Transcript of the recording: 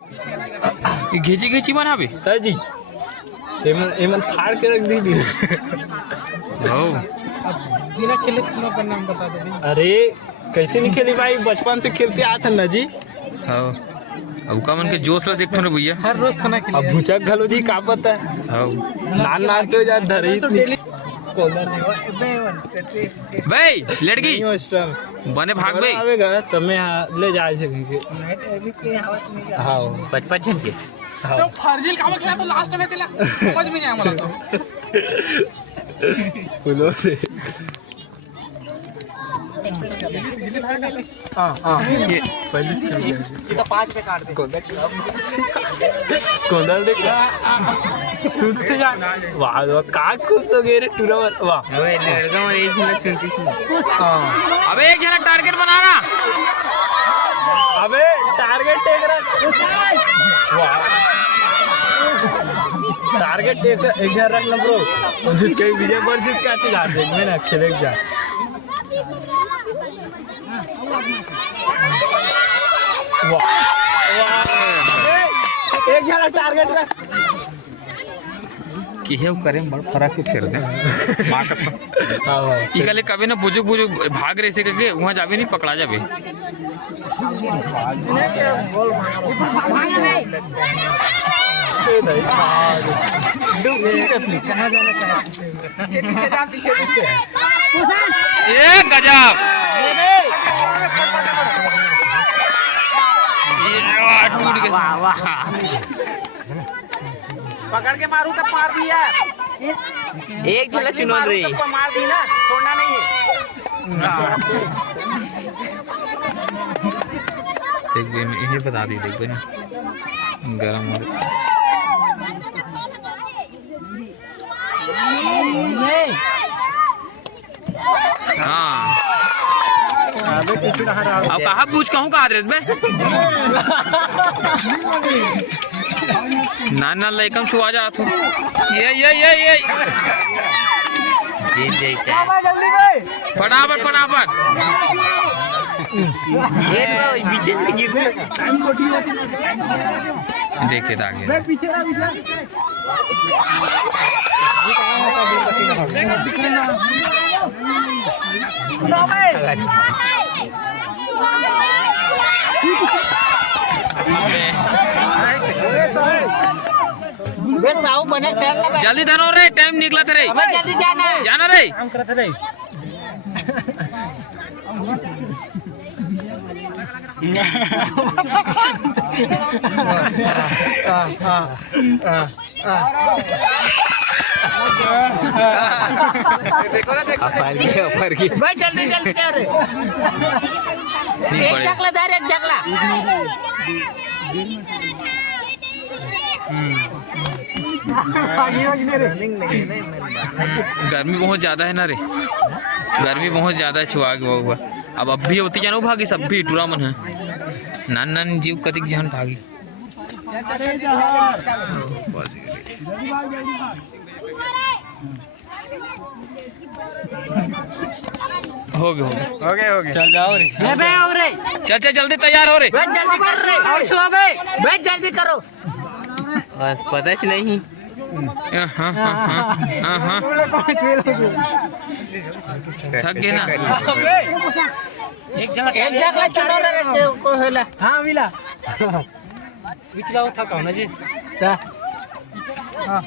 घिची घिची बनावे ताजी एमन फाड़ के रख दी हो बिना खेले का नाम बता दे। अरे कैसे नहीं खेली भाई, बचपन से खेलते आते हैं ना जी। हो अब का मन के जोश ला देखो रे भैया। हर रोज खाना अब खेले भूचक घलो जी का पता है, हो नान नान तो जा धरी तो डेली भाई लड़की नहीं बने भाग भाई आवेगा तो मैं ले जा सकेंगे। हाँ बचपन छन के तो फर्जिल काम खेला तो लास्ट में तेला समझ में नहीं आया मला तो फूलों से ये पहले सीधा 5 पे काट दे। कोंदल देख सुनते जा वाह वाह का खुश हो गए रे टूरावर वाह। अबे लड़का और एज में चलती हाँ अबे एक जरा टारगेट बना रहा। अबे टारगेट टेक रख वाह, टारगेट एक जगह रख ना ब्रो, जित के विजय पर जीत का जा दे मैं ना खेले जा। वाह एक जगह टारगेट रख कि है करे बड़ फरक के फेर दे मां कसम। हां ई गले कभी ना बुजुर्ग बुजुर्ग भाग रहे से के वहां जाबे नहीं पकड़ा जाबे। कहां जाना चाहते पीछे जा पीछे ए गजब ये वाह टूट गया। वाह वाह पकड़ के मारू तब मार दिया। एक झलक चुनौल रही तब मार दी ना, छोड़ना नहीं है। देख दे मैं यही बता दी देख ना गरम हो हाँ अब कहा पूछ कहूँ का आदरेस में ना ना लइकम छुआ जा तू ये जल्दी भाई फटाफट फटाफट ये पीछे गिर गए टाइम कोटी देखे आगे पीछे ना साहू बने जल्दी धनो रे टाइम निकला रे जल्दी जाना रे काम करते रे। अफर की भाई जल्दी जल्दी कर एक जगला दार एक जगला गर्मी बहुत ज्यादा है ना रे, गर्मी बहुत ज्यादा है छुआ के हुआ। अब भी होती जानो भागी सब भी टूरा मन है नान नान जीव कतिक जहन भागी हो गए चल जाओ रे। चल चल जल्दी तैयार हो रे। जल्दी कर रे और छुआ बे जल्दी करो। बस पता ही नहीं। थक गए ना एक जगह चलो रे को होला। हां मिला पिछला था कौन जी ता हां